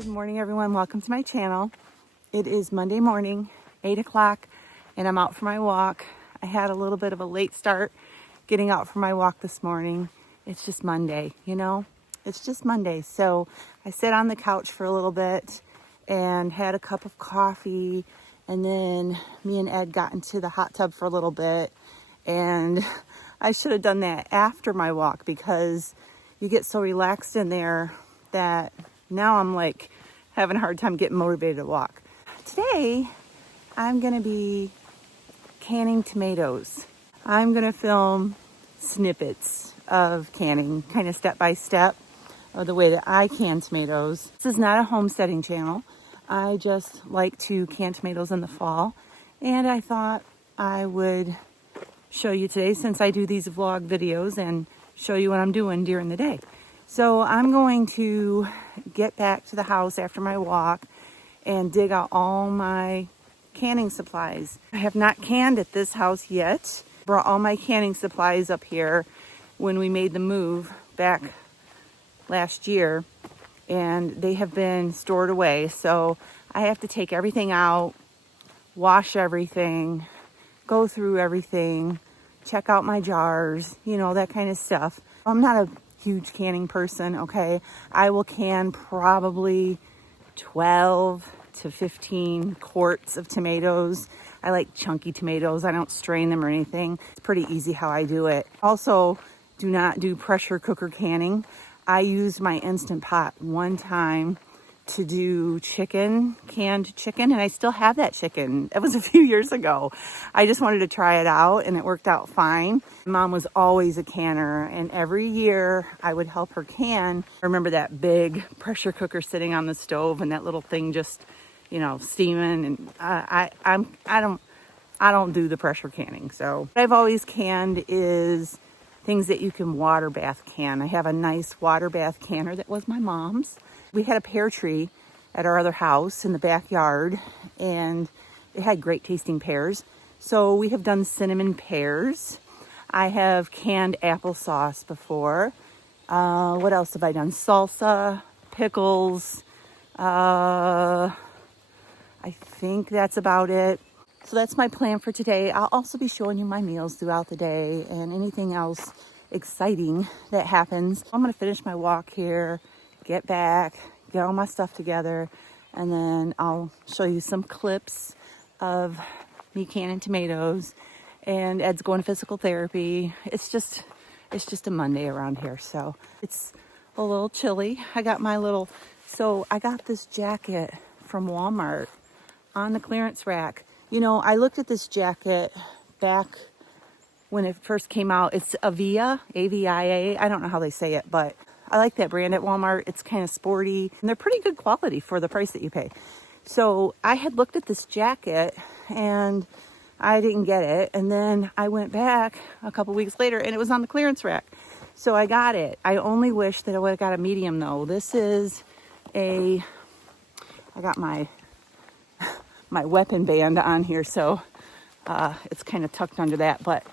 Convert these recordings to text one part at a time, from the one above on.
Good morning, everyone. Welcome to my channel. It is Monday morning, 8 o'clock, and I'm out for my walk. I had a little bit of a late start getting out for my walk this morning. It's just Monday, you know? It's just Monday. So I sat on the couch for a little bit and had a cup of coffee, and then me and Ed got into the hot tub for a little bit. And I should have done that after my walk because you get so relaxed in there that now I'm like having a hard time getting motivated to walk. Today, I'm gonna be canning tomatoes. I'm gonna film snippets of canning, kind of step by step of the way that I can tomatoes. This is not a homesteading channel. I just like to can tomatoes in the fall. And I thought I would show you today, since I do these vlog videos, and show you what I'm doing during the day. So I'm going to get back to the house after my walk and dig out all my canning supplies. I have not canned at this house yet. Brought all my canning supplies up here when we made the move back last year, and they have been stored away. So I have to take everything out, wash everything, go through everything, check out my jars, you know, that kind of stuff. I'm not a huge canning person, okay? I will can probably 12 to 15 quarts of tomatoes. I like chunky tomatoes. I don't strain them or anything. It's pretty easy how I do it. Also, do not do pressure cooker canning. I used my Instant Pot one time to do canned chicken, and I still have that chicken. It was a few years ago. I just wanted to try it out, and it worked out fine. Mom was always a canner, and every year I would help her can. I remember that big pressure cooker sitting on the stove and that little thing just, you know, steaming. And I don't do the pressure canning. So what I've always canned is things that you can water bath can. I have a nice water bath canner that was my mom's. We had a pear tree at our other house in the backyard, and it had great tasting pears. So we have done cinnamon pears. I have canned applesauce before. What else have I done? Salsa, pickles. I think that's about it. So that's my plan for today. I'll also be showing you my meals throughout the day and anything else exciting that happens. I'm going to finish my walk here, get back, get all my stuff together, and then I'll show you some clips of me canning tomatoes. And Ed's going to physical therapy. It's just a Monday around here, so it's a little chilly. I got this jacket from Walmart on the clearance rack. You know, I looked at this jacket back when it first came out. It's Avia, A-V-I-A. I don't know how they say it, but I like that brand at Walmart. It's kind of sporty, and they're pretty good quality for the price that you pay. So I had looked at this jacket, and I didn't get it. And then I went back a couple weeks later, and it was on the clearance rack. So I got it. I only wish that I would have got a medium, though. This is I got my weapon band on here, so it's kind of tucked under that, but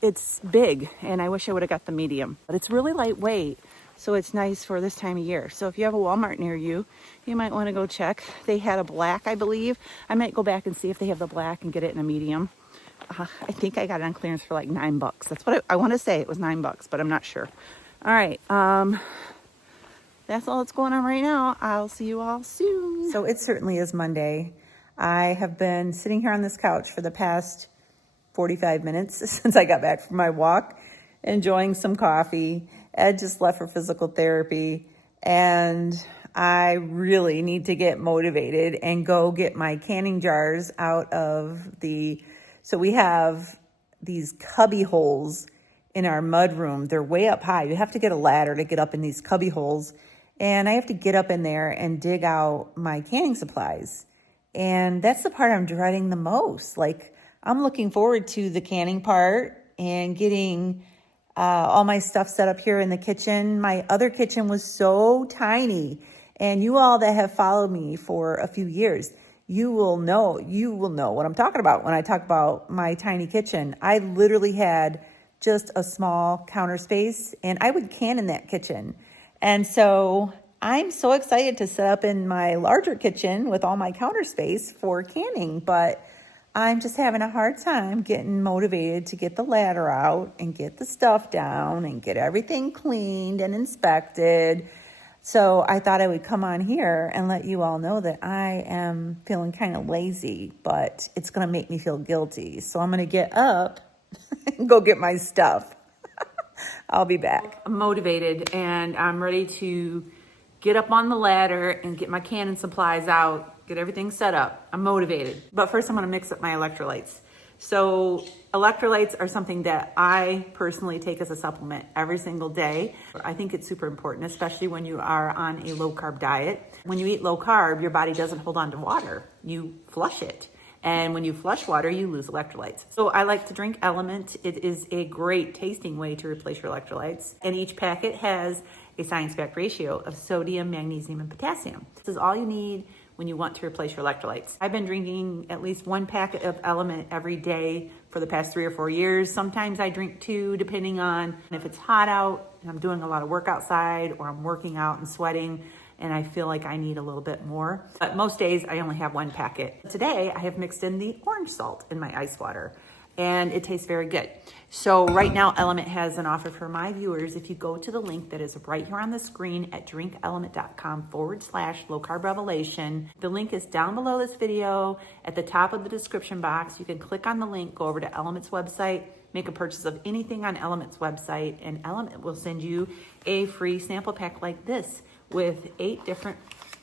it's big, and I wish I would have got the medium. But it's really lightweight, so it's nice for this time of year. So if you have a Walmart near you, you might want to go check. They had a black, I believe. I might go back and see if they have the black and get it in a medium. I think I got it on clearance for like $9. That's what I want to say. It was $9, but I'm not sure. All right. That's all that's going on right now. I'll see you all soon. So it certainly is Monday. I have been sitting here on this couch for the past 45 minutes since I got back from my walk, enjoying some coffee. Ed just left for physical therapy, and I really need to get motivated and go get my canning jars out of so we have these cubby holes in our mud room. They're way up high. You have to get a ladder to get up in these cubby holes. And I have to get up in there and dig out my canning supplies. And that's the part I'm dreading the most. Like, I'm looking forward to the canning part and getting all my stuff set up here in the kitchen. My other kitchen was so tiny. And you all that have followed me for a few years, you will know what I'm talking about when I talk about my tiny kitchen. I literally had just a small counter space, and I would can in that kitchen. And so I'm so excited to set up in my larger kitchen with all my counter space for canning, but I'm just having a hard time getting motivated to get the ladder out and get the stuff down and get everything cleaned and inspected. So I thought I would come on here and let you all know that I am feeling kind of lazy, but it's going to make me feel guilty. So I'm going to get up and go get my stuff. I'll be back. I'm motivated and I'm ready to get up on the ladder and get my canning supplies out, get everything set up. I'm motivated. But first I'm gonna mix up my electrolytes. So electrolytes are something that I personally take as a supplement every single day. I think it's super important, especially when you are on a low carb diet. When you eat low carb, your body doesn't hold on to water. You flush it. And when you flush water, you lose electrolytes. So I like to drink Element. It is a great tasting way to replace your electrolytes. And each packet has a science-backed ratio of sodium, magnesium, and potassium. This is all you need when you want to replace your electrolytes. I've been drinking at least 1 packet of Element every day for the past 3 or 4 years. Sometimes I drink 2, depending on if it's hot out and I'm doing a lot of work outside, or I'm working out and sweating and I feel like I need a little bit more. But most days I only have 1 packet. Today I have mixed in the orange salt in my ice water and it tastes very good. So right now Element has an offer for my viewers. If you go to the link that is right here on the screen at drinkelement.com/low carb revelation, the link is down below this video at the top of the description box. You can click on the link, go over to Element's website, make a purchase of anything on Element's website, and Element will send you a free sample pack like this with 8 different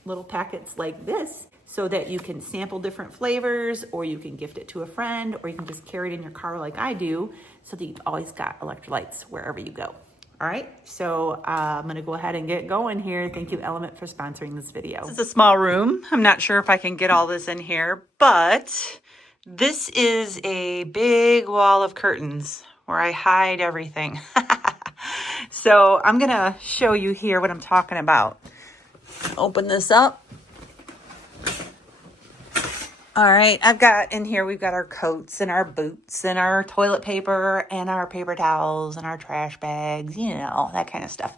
little packets like this, so that you can sample different flavors, or you can gift it to a friend, or you can just carry it in your car like I do, so that you've always got electrolytes wherever you go. All right, so I'm gonna go ahead and get going here. Thank you, Element, for sponsoring this video. This is a small room. I'm not sure if I can get all this in here, but this is a big wall of curtains where I hide everything. So I'm gonna show you here what I'm talking about. Open this up. All right, I've got in here, we've got our coats and our boots and our toilet paper and our paper towels and our trash bags, you know, that kind of stuff.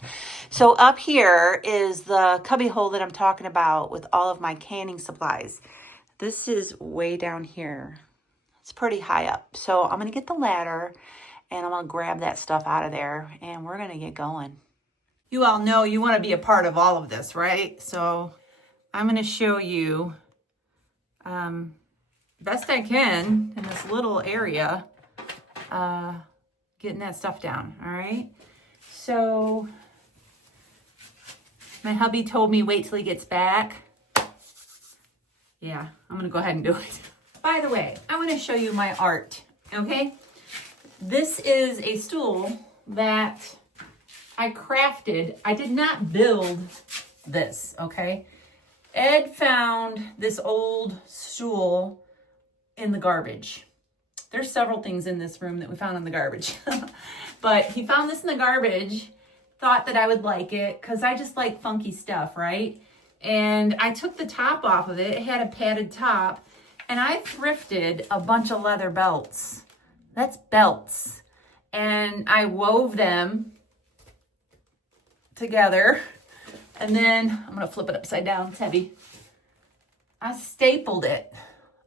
So up here is the cubby hole that I'm talking about with all of my canning supplies. This is way down here. It's pretty high up. So I'm gonna get the ladder and I'm gonna grab that stuff out of there and we're gonna get going. You all know you wanna be a part of all of this, right? So I'm gonna show you best I can in this little area, getting that stuff down, all right? So my hubby told me wait till he gets back. Yeah, I'm gonna go ahead and do it. By the way, I wanna show you my art, okay? This is a stool that I crafted. I did not build this, okay? Ed found this old stool in the garbage. There's several things in this room that we found in the garbage. But he found this in the garbage, thought that I would like it, because I just like funky stuff, right? And I took the top off of it. It had a padded top. And I thrifted a bunch of leather belts. That's belts. And I wove them together. And then, I'm gonna flip it upside down, it's heavy. I stapled it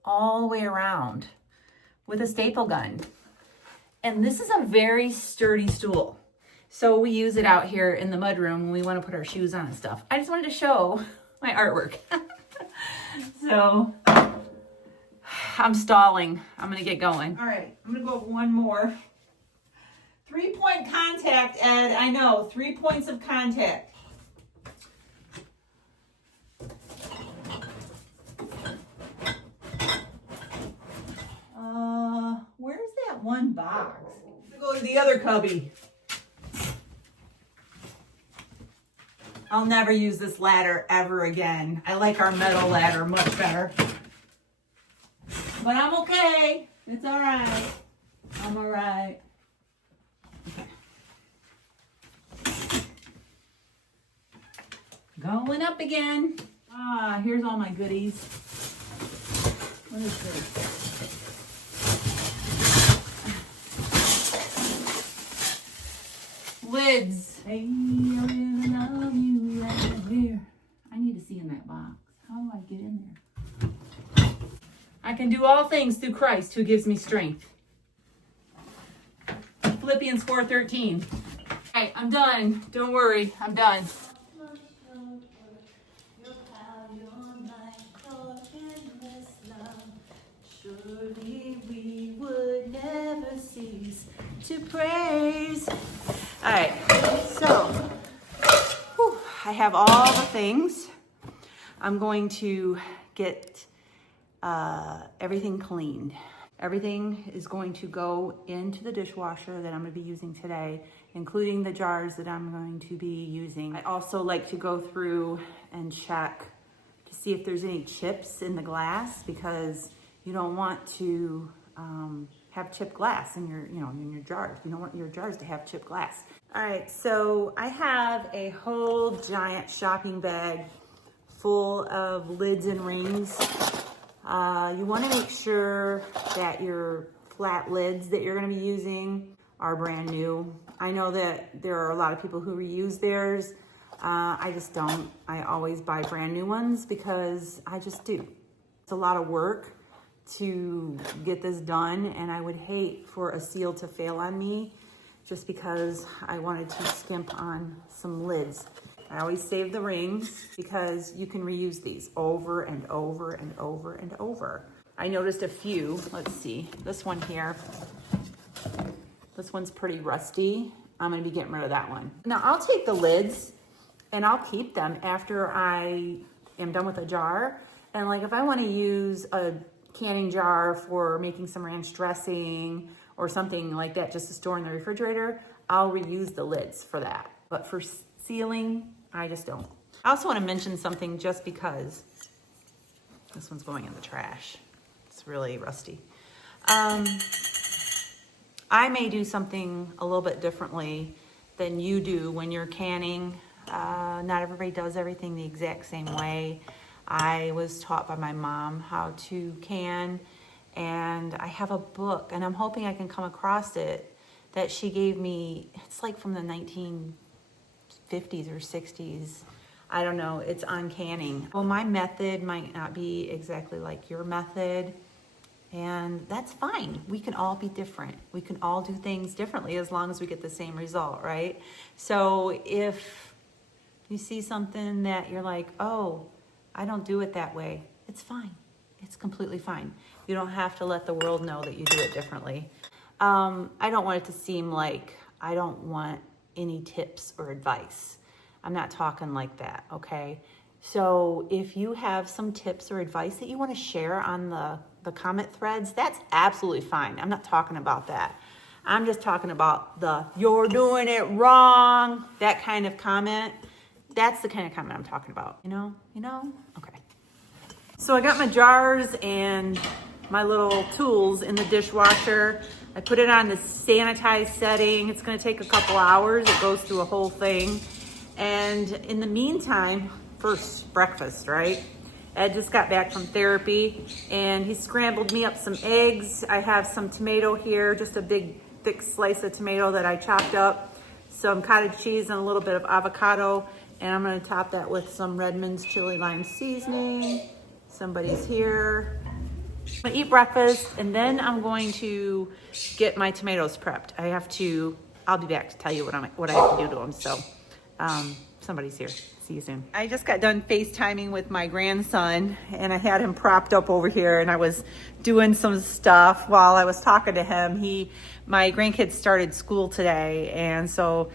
all the way around with a staple gun. And this is a very sturdy stool. So we use it out here in the mudroom when we wanna put our shoes on and stuff. I just wanted to show my artwork. So, I'm stalling. I'm gonna get going. All right, I'm gonna go with one more. 3-point contact, Ed, I know, 3 points of contact. Where's that one box? I'm gonna go to the other cubby. I'll never use this ladder ever again. I like our metal ladder much better. But I'm okay. It's all right. I'm all right. Okay. Going up again. Here's all my goodies. What is this? Lids. Hey, I really love you right here. can do all things through Christ who gives me strength. Philippians 4:13. All right, I'm done. Don't worry, I'm done. Surely we would never cease to praise. All right, so I have all the things. I'm going to get everything cleaned. Everything is going to go into the dishwasher that I'm going to be using today, including the jars that I'm going to be using. I also like to go through and check to see if there's any chips in the glass, because you don't want to have chipped glass in your jars. You don't want your jars to have chipped glass. All right, so I have a whole giant shopping bag full of lids and rings. You want to make sure that your flat lids that you're going to be using are brand new. I know that there are a lot of people who reuse theirs. I just don't. I always buy brand new ones because I just do. It's a lot of work to get this done, and I would hate for a seal to fail on me just because I wanted to skimp on some lids. I always save the rings because you can reuse these over and over and over and over. I noticed a few. Let's see. This one here. This one's pretty rusty. I'm going to be getting rid of that one. Now I'll take the lids and I'll keep them after I am done with a jar. And like if I want to use a canning jar for making some ranch dressing or something like that just to store in the refrigerator, I'll reuse the lids for that. But for sealing, I just don't. I also want to mention something just because this one's going in the trash. It's really rusty. I may do something a little bit differently than you do when you're canning. Not everybody does everything the exact same way. I was taught by my mom how to can, and I have a book, and I'm hoping I can come across it, that she gave me. It's like from the 1950s or 60s. I don't know. It's on canning. Well, my method might not be exactly like your method, and that's fine. We can all be different. We can all do things differently as long as we get the same result, right? So if you see something that you're like, oh, I don't do it that way, it's fine. It's completely fine. You don't have to let the world know that you do it differently. I don't want it to seem like I don't want any tips or advice. I'm not talking like that, okay? So if you have some tips or advice that you want to share on the comment threads, that's absolutely fine. I'm not talking about that. I'm just talking about the "you're doing it wrong," that kind of comment. That's the kind of comment I'm talking about. You know? Okay. So I got my jars and my little tools in the dishwasher. I put it on the sanitized setting. It's going to take a couple hours. It goes through a whole thing. And in the meantime, first breakfast, right? Ed just got back from therapy and he scrambled me up some eggs. I have some tomato here, just a big thick slice of tomato that I chopped up, some cottage cheese and a little bit of avocado. And I'm going to top that with some Redmond's chili lime seasoning. Somebody's here. I'm going to eat breakfast, and then I'm going to get my tomatoes prepped. I'll be back to tell you what I have to do to them. So somebody's here. See you soon. I just got done FaceTiming with my grandson, and I had him propped up over here, and I was doing some stuff while I was talking to him. My grandkids started school today, and so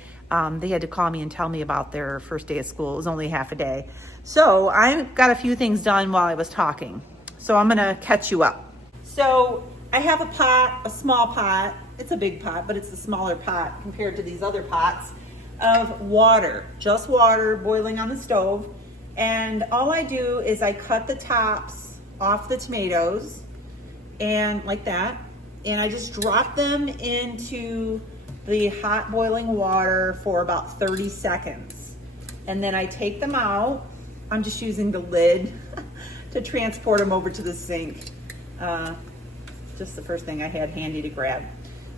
they had to call me and tell me about their first day of school. It was only half a day. So I got a few things done while I was talking. So I'm gonna catch you up. So I have a pot, a small pot. It's a big pot, but it's a smaller pot compared to these other pots of water, just water boiling on the stove. And all I do is I cut the tops off the tomatoes and like that. And I just drop them into the hot boiling water for about 30 seconds. And then I take them out. I'm just using the lid to transport them over to the sink. Just the first thing I had handy to grab.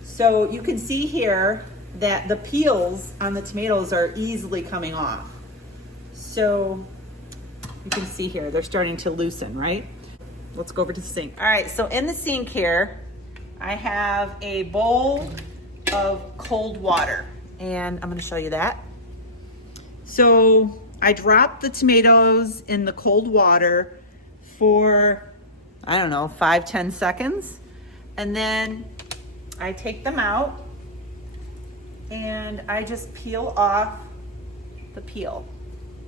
So you can see here that the peels on the tomatoes are easily coming off. So you can see here, they're starting to loosen, right? let's go over to the sink. All right, so in the sink here, I have a bowl of cold water, and I'm gonna show you that. So I dropped the tomatoes in the cold water for, I don't know, 5-10 seconds. And then I take them out and I just peel off the peel.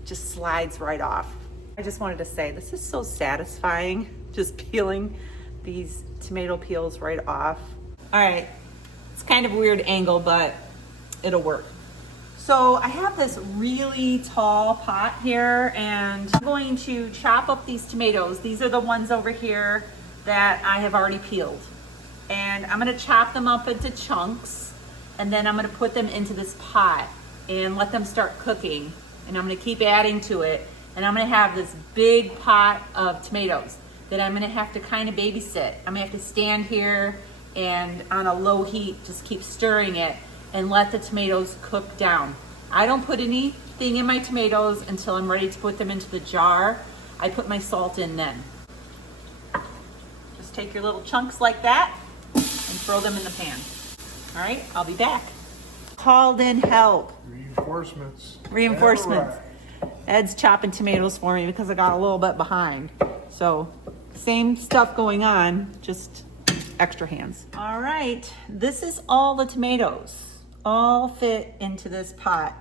Just slides right off. I just wanted to say, this is so satisfying, just peeling these tomato peels right off. All right, it's kind of a weird angle, but it'll work. So I have this really tall pot here, and I'm going to chop up these tomatoes. These are the ones over here that I have already peeled. And I'm gonna chop them up into chunks, and then I'm gonna put them into this pot and let them start cooking. And I'm gonna keep adding to it. And I'm gonna have this big pot of tomatoes that I'm gonna have to kind of babysit. I'm gonna have to stand here and on a low heat, just keep stirring it and let the tomatoes cook down. I don't put anything in my tomatoes until I'm ready to put them into the jar. I put my salt in then. Just take your little chunks like that and throw them in the pan. All right, I'll be back. Called in help. Reinforcements. Ed's chopping tomatoes for me because I got a little bit behind. So same stuff going on, just extra hands. All right, this is all the tomatoes, all fit into this pot.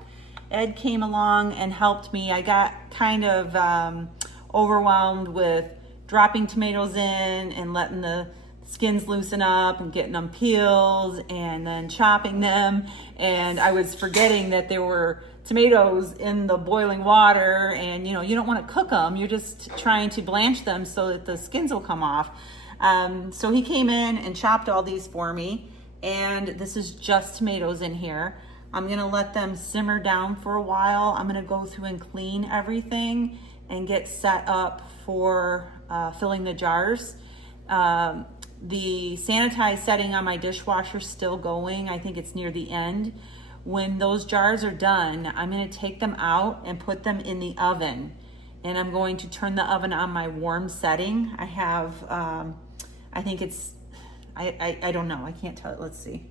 Ed came along and helped me. I got kind of overwhelmed with dropping tomatoes in and letting the skins loosen up and getting them peeled and then chopping them. And I was forgetting that there were tomatoes in the boiling water, and you know, you don't want to cook them. You're just trying to blanch them so that the skins will come off. So he came in and chopped all these for me, and this is just tomatoes in here. I'm gonna let them simmer down for a while. I'm gonna go through and clean everything and get set up for filling the jars. The sanitized setting on my dishwasher is still going. I think it's near the end. When those jars are done, I'm gonna take them out and put them in the oven. And I'm going to turn the oven on my warm setting. I have, I think it's, I don't know, I can't tell it, let's see.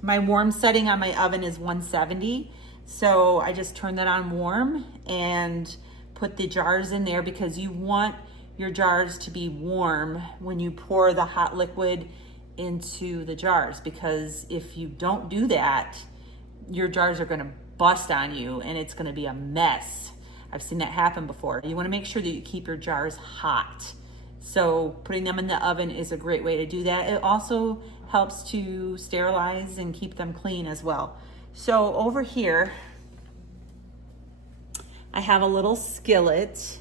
My warm setting on my oven is 170. So I just turn that on warm and put the jars in there, because you want your jars to be warm when you pour the hot liquid into the jars, because if you don't do that, your jars are going to bust on you and it's going to be a mess. I've seen that happen before. You want to make sure that you keep your jars hot. So putting them in the oven is a great way to do that. It also helps to sterilize and keep them clean as well. So over here, I have a little skillet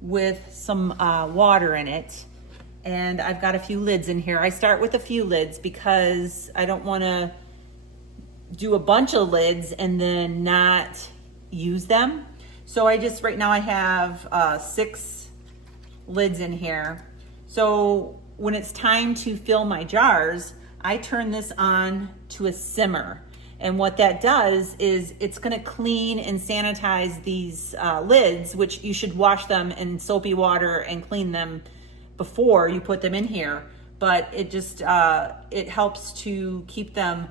with some water in it. And I've got a few lids in here. I start with a few lids because I don't want to do a bunch of lids and then not use them. So I just, right now I have 6 lids in here. So when it's time to fill my jars, I turn this on to a simmer. And what that does is it's gonna clean and sanitize these lids, which you should wash them in soapy water and clean them before you put them in here. But it just, it helps to keep them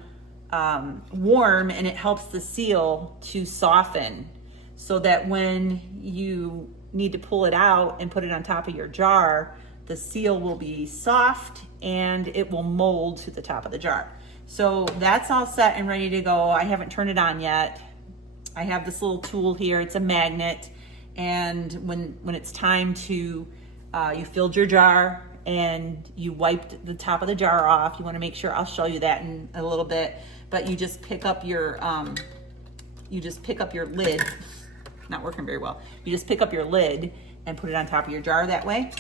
warm, and it helps the seal to soften, so that when you need to pull it out and put it on top of your jar, the seal will be soft and it will mold to the top of the jar. So that's all set and ready to go. I haven't turned it on yet. I have this little tool here. It's a magnet. And when it's time to, you filled your jar and you wiped the top of the jar off, you want to make sure, I'll show you that in a little bit, but you just pick up your lid. Not working very well. You just pick up your lid and put it on top of your jar that way.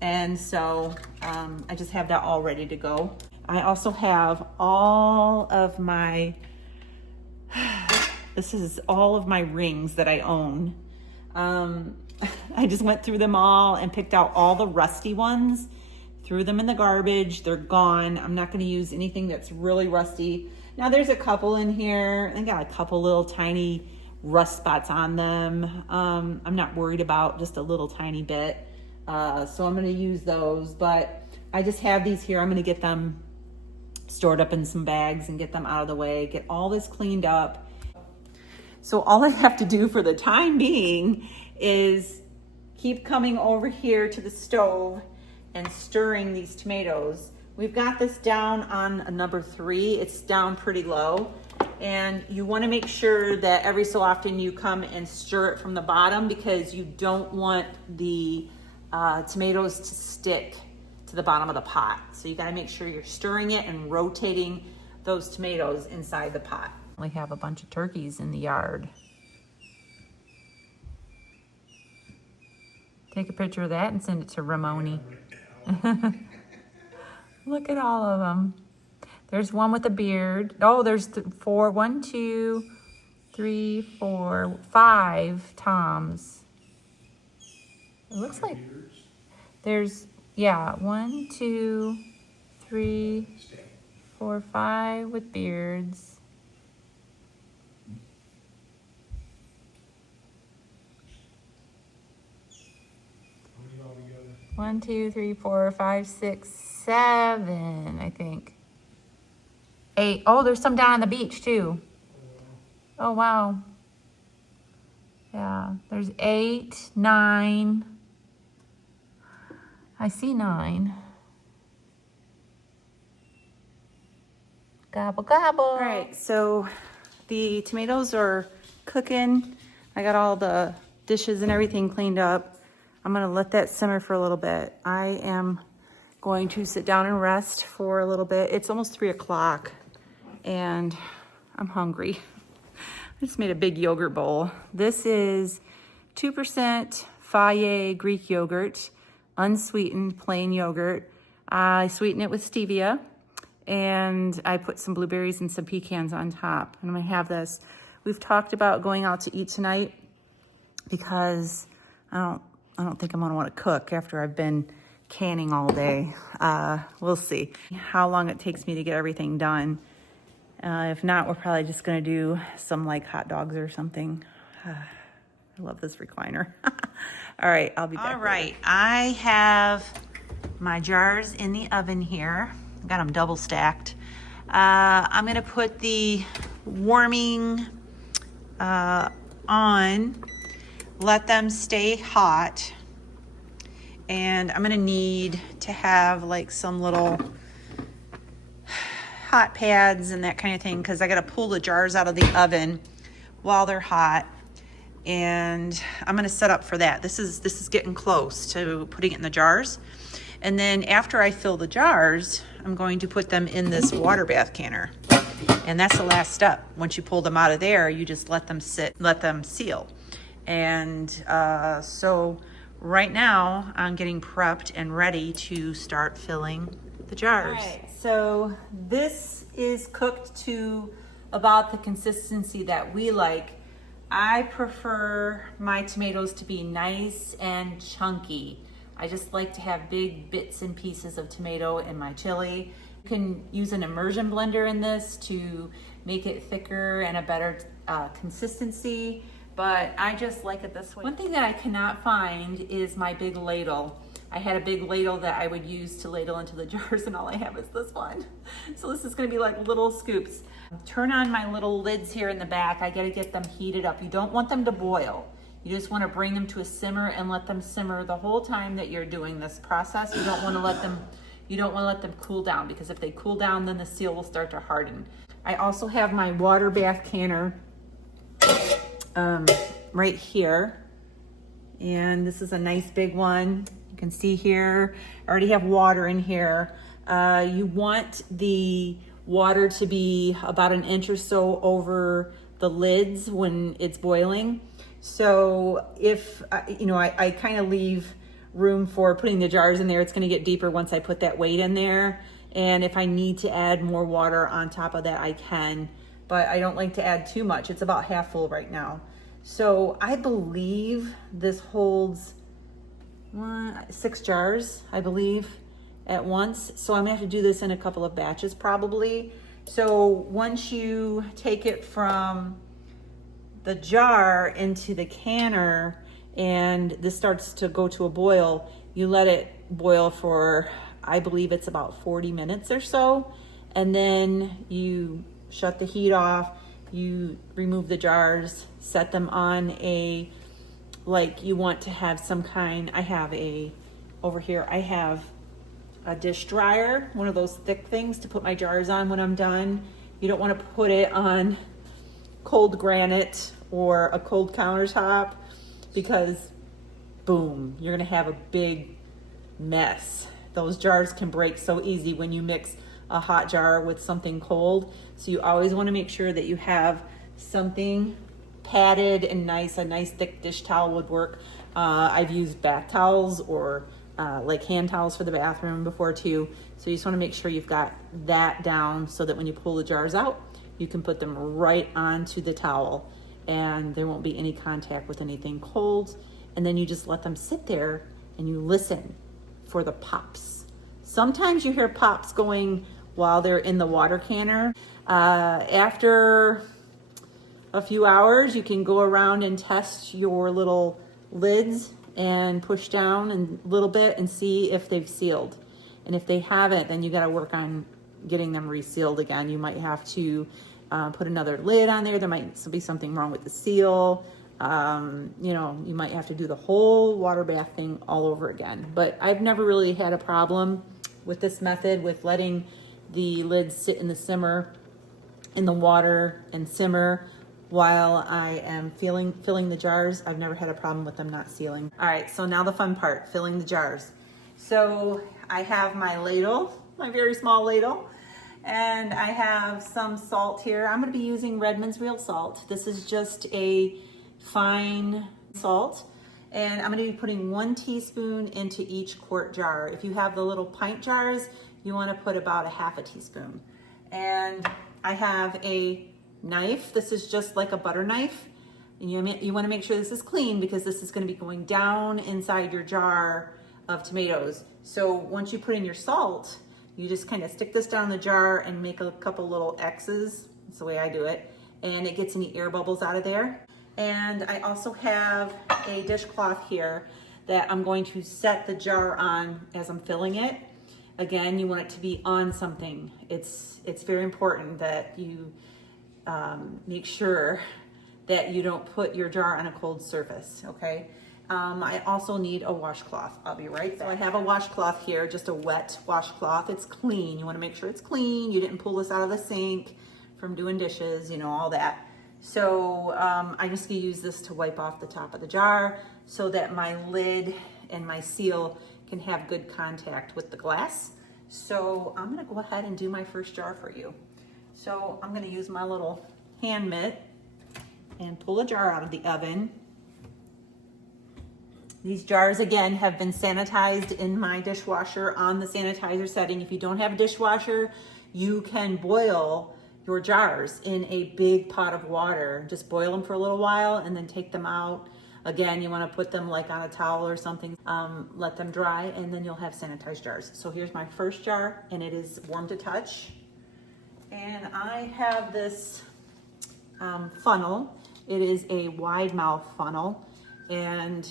And so I just have that all ready to go. I also have all of my, this is all of my rings that I own. I just went through them all and picked out all the rusty ones, threw them in the garbage. They're gone. I'm not going to use anything that's really rusty. Now there's a couple in here. I got a couple little tiny rust spots on them. I'm not worried about just a little tiny bit. So I'm going to use those, but I just have these here. I'm going to get them stored up in some bags and get them out of the way, get all this cleaned up. So all I have to do for the time being is keep coming over here to the stove and stirring these tomatoes. We've got this down on a number 3. It's down pretty low. And you want to make sure that every so often you come and stir it from the bottom, because you don't want the tomatoes to stick to the bottom of the pot. So you got to make sure you're stirring it and rotating those tomatoes inside the pot. We have a bunch of turkeys in the yard. Take a picture of that and send it to Ramoni. Look at all of them. There's one with a beard. Oh, there's 4, 1, 2, 3, 4, 5 toms. It looks like there's, yeah, 1, 2, 3, 4, 5 with beards. One, 2, 3, 4, 5, 6, 7, I think. 8. Oh, there's some down on the beach too. Oh, wow. Yeah, there's 8, 9. I see 9. Gobble, gobble. All right, so the tomatoes are cooking. I got all the dishes and everything cleaned up. I'm gonna let that simmer for a little bit. I am going to sit down and rest for a little bit. It's almost 3 o'clock and I'm hungry. I just made a big yogurt bowl. This is 2% Fage Greek yogurt, unsweetened plain yogurt. I sweeten it with stevia and I put some blueberries and some pecans on top. And I'm gonna have this. We've talked about going out to eat tonight because I don't think I'm gonna wanna cook after I've been canning all day. We'll see how long it takes me to get everything done. If not, we're probably just gonna do some like hot dogs or something. I love this recliner. All right, I'll be back. All right, I have my jars in the oven here. I got them double stacked. I'm gonna put the warming on, let them stay hot. And I'm gonna need to have like some little hot pads and that kind of thing, because I gotta pull the jars out of the oven while they're hot. And I'm gonna set up for that. This is getting close to putting it in the jars. And then after I fill the jars, I'm going to put them in this water bath canner. And that's the last step. Once you pull them out of there, you just let them sit, let them seal. And so right now I'm getting prepped and ready to start filling the jars. All right, so this is cooked to about the consistency that we like. I prefer my tomatoes to be nice and chunky. I just like to have big bits and pieces of tomato in my chili. You can use an immersion blender in this to make it thicker and a better consistency, but I just like it this way. One thing that I cannot find is my big ladle. I had a big ladle that I would use to ladle into the jars, and all I have is this one. So this is gonna be like little scoops. Turn on my little lids here in the back. I gotta get them heated up. You don't want them to boil. You just wanna bring them to a simmer and let them simmer the whole time that you're doing this process. You don't wanna let them cool down, because if they cool down, then the seal will start to harden. I also have my water bath canner right here. And this is a nice big one. You can see here, I already have water in here. You want the water to be about an inch or so over the lids when it's boiling. So if, I kind of leave room for putting the jars in there. It's gonna get deeper once I put that weight in there. And if I need to add more water on top of that, I can, but I don't like to add too much. It's about half full right now. So I believe this holds 6 jars, I believe, at once. So I'm gonna have to do this in a couple of batches probably. So once you take it from the jar into the canner and this starts to go to a boil, you let it boil for, I believe it's about 40 minutes or so. And then you shut the heat off, you remove the jars, set them on a, like you want to have some kind, over here, I have a dish dryer, one of those thick things to put my jars on when I'm done. You don't want to put it on cold granite or a cold countertop because boom, you're gonna have a big mess. Those jars can break so easy when you mix a hot jar with something cold. So you always want to make sure that you have something padded and nice. A nice thick dish towel would work. I've used bath towels or like hand towels for the bathroom before too. So you just want to make sure you've got that down so that when you pull the jars out, you can put them right onto the towel and there won't be any contact with anything cold. And then you just let them sit there and you listen for the pops. Sometimes you hear pops going while they're in the water canner. After a few hours, you can go around and test your little lids and push down a little bit and see if they've sealed. And if they haven't, then you got to work on getting them resealed again. You might have to put another lid on there. There might be something wrong with the seal. You might have to do the whole water bath thing all over again. But I've never really had a problem with this method, with letting the lids sit in the water and simmer while I am filling the jars. I've never had a problem with them not sealing. All right, so now the fun part, filling the jars. So I have my ladle, my very small ladle, and I have some salt here. I'm gonna be using Redmond's Real Salt. This is just a fine salt. And I'm gonna be putting 1 teaspoon into each quart jar. If you have the little pint jars, you wanna put about a half a teaspoon. And I have a knife. This is just like a butter knife. And you wanna make sure this is clean because this is gonna be going down inside your jar of tomatoes. So once you put in your salt, you just kind of stick this down the jar and make a couple little X's. That's the way I do it. And it gets any air bubbles out of there. And I also have a dishcloth here that I'm going to set the jar on as I'm filling it. Again, you want it to be on something. It's very important that you make sure that you don't put your jar on a cold surface, okay? I also need a washcloth. I'll be right back. So I have a washcloth here, just a wet washcloth. It's clean. You want to make sure it's clean. You didn't pull this out of the sink from doing dishes, all that. So I'm just gonna use this to wipe off the top of the jar so that my lid and my seal can have good contact with the glass. So I'm gonna go ahead and do my first jar for you. So I'm gonna use my little hand mitt and pull a jar out of the oven. These jars, again, have been sanitized in my dishwasher on the sanitizer setting. If you don't have a dishwasher, you can boil your jars in a big pot of water. Just boil them for a little while and then take them out. Again, you want to put them like on a towel or something, let them dry, and then you'll have sanitized jars. So here's my first jar, and it is warm to touch. And I have this funnel. It is a wide mouth funnel, and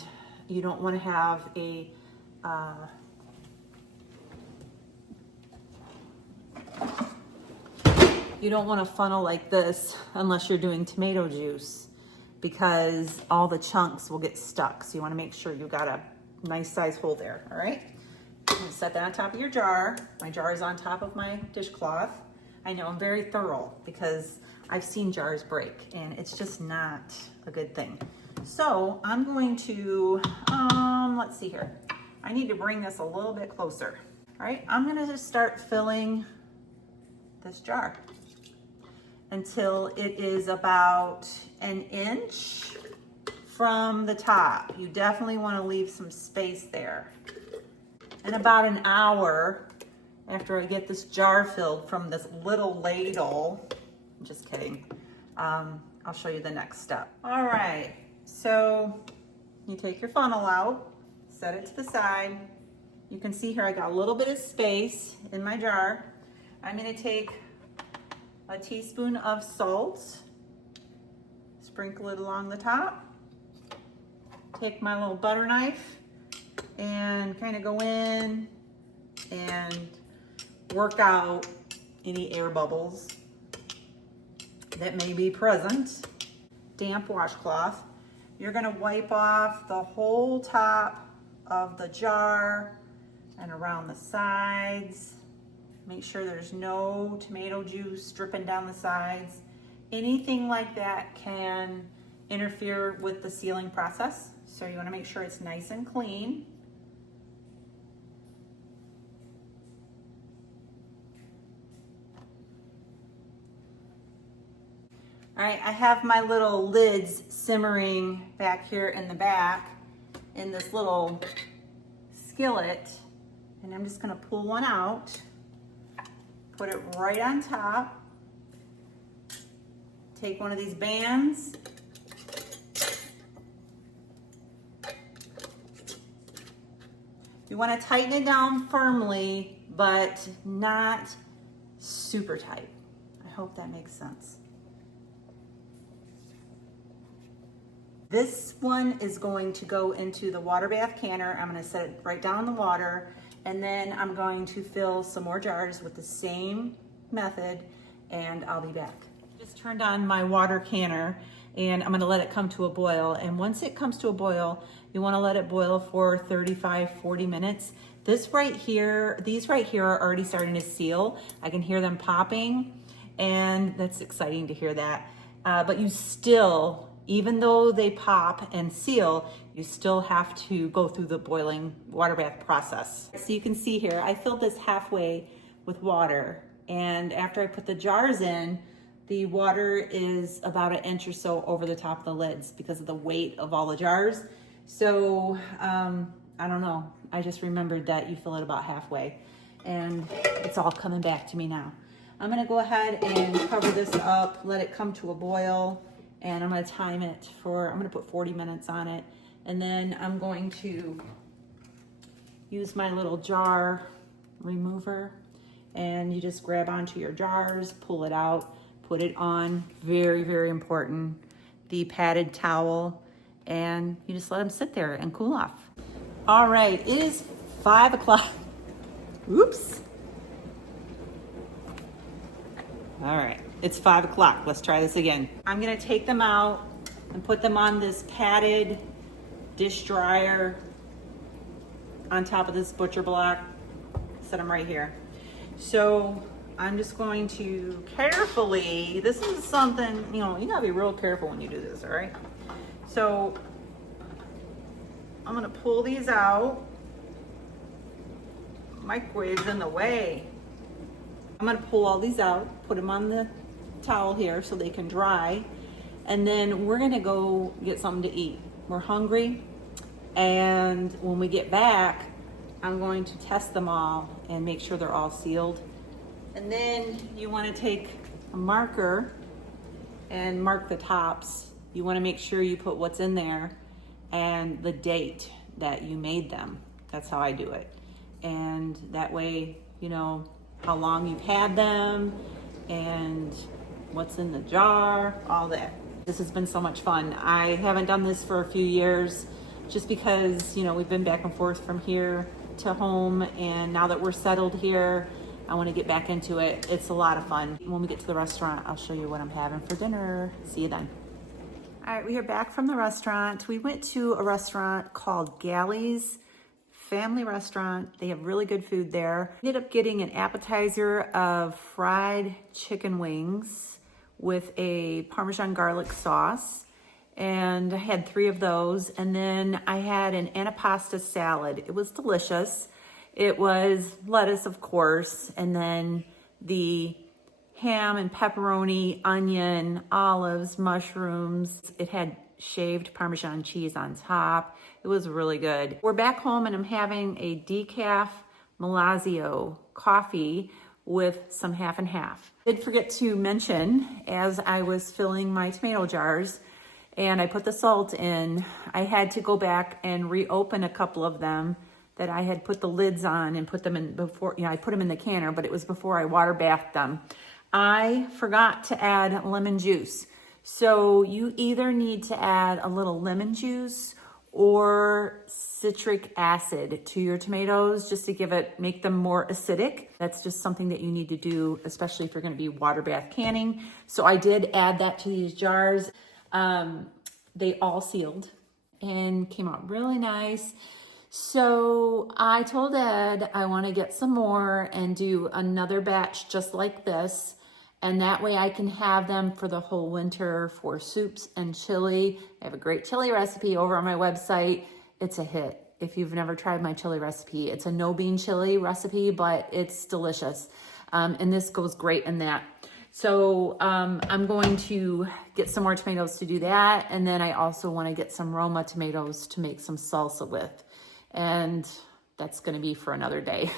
you don't want to have a you don't want a funnel like this unless you're doing tomato juice, because all the chunks will get stuck. So you want to make sure you got a nice size hole there. All right, set that on top of your jar. My jar is on top of my dishcloth. I know I'm very thorough because I've seen jars break and it's just not a good thing. So I'm going to, let's see here. I need to bring this a little bit closer. All right, I'm gonna just start filling this jar until it is about an inch from the top. You definitely wanna leave some space there. And about an hour after I get this jar filled from this little ladle, I'm just kidding, I'll show you the next step. All right. So you take your funnel out, set it to the side. You can see here I got a little bit of space in my jar. I'm gonna take a teaspoon of salt, sprinkle it along the top. Take my little butter knife and kind of go in and work out any air bubbles that may be present. Damp washcloth. You're gonna wipe off the whole top of the jar and around the sides. Make sure there's no tomato juice dripping down the sides. Anything like that can interfere with the sealing process. So you wanna make sure it's nice and clean. All right, I have my little lids simmering back here in the back in this little skillet, and I'm just gonna pull one out, put it right on top, take one of these bands, you wanna tighten it down firmly, but not super tight. I hope that makes sense. This one is going to go into the water bath canner. I'm gonna set it right down in the water, and then I'm going to fill some more jars with the same method, and I'll be back. Just turned on my water canner, and I'm gonna let it come to a boil. And once it comes to a boil, you wanna let it boil for 35, 40 minutes. These right here are already starting to seal. I can hear them popping, and that's exciting to hear that. But you still, even though they pop and seal, you still have to go through the boiling water bath process. So you can see here, I filled this halfway with water, and after I put the jars in, the water is about 1 inch or so over the top of the lids because of the weight of all the jars. So I don't know, I just remembered that you fill it about halfway, and it's all coming back to me now. I'm gonna go ahead and cover this up, let it come to a boil, and I'm gonna time it for, I'm gonna put 40 minutes on it, and then I'm going to use my little jar remover, and you just grab onto your jars, pull it out, put it on, very, very important, the padded towel, and you just let them sit there and cool off. All right, it is 5 o'clock. Oops. All right, it's 5 o'clock. Let's try this again. I'm gonna take them out and put them on this padded dish dryer on top of this butcher block. Set them right here. So I'm just going to carefully, this is something, you know, you gotta be real careful when you do this, all right? So I'm gonna pull these out. Microwave's in the way. I'm gonna pull all these out, put them on the towel here so they can dry, and then we're gonna go get something to eat. We're hungry, and when we get back, I'm going to test them all and make sure they're all sealed. And then you wanna take a marker and mark the tops. You wanna make sure you put what's in there and the date that you made them. That's how I do it. And that way, you know how long you've had them and what's in the jar, all that. This has been so much fun. I haven't done this for a few years just because, you know, we've been back and forth from here to home, and now that we're settled here, I want to get back into it. It's a lot of fun. When we get to the restaurant, I'll show you what I'm having for dinner. See you then. All right, we are back from the restaurant. We went to a restaurant called Galley's Family Restaurant. They have really good food there. Ended up getting an appetizer of fried chicken wings with a Parmesan garlic sauce, and I had 3 of those. And then I had an antipasta salad. It was delicious. It was lettuce, of course, and then the ham and pepperoni, onion, olives, mushrooms. It had shaved Parmesan cheese on top. It was really good. We're back home, and I'm having a decaf Malazio coffee with some half and half. I did forget to mention, as I was filling my tomato jars and I put the salt in, I had to go back and reopen a couple of them that I had put the lids on and put them in before, you know, I put them in the canner, but it was before I water bathed them. I forgot to add lemon juice. So you either need to add a little lemon juice or citric acid to your tomatoes just to make them more acidic. That's just something that you need to do, especially if you're going to be water bath canning. So I did add that to these jars. They all sealed and came out really nice. So I told Ed I want to get some more and do another batch just like this. And that way I can have them for the whole winter for soups and chili. I have a great chili recipe over on my website. It's a hit. If you've never tried my chili recipe, it's a no bean chili recipe, but it's delicious. And this goes great in that. So I'm going to get some more tomatoes to do that. And then I also want to get some Roma tomatoes to make some salsa with. And that's going to be for another day.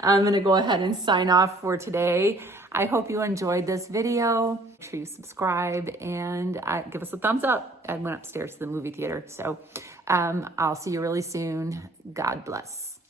I'm going to go ahead and sign off for today. I hope you enjoyed this video. Make sure you subscribe and give us a thumbs up. I went upstairs to the movie theater. So I'll see you really soon. God bless.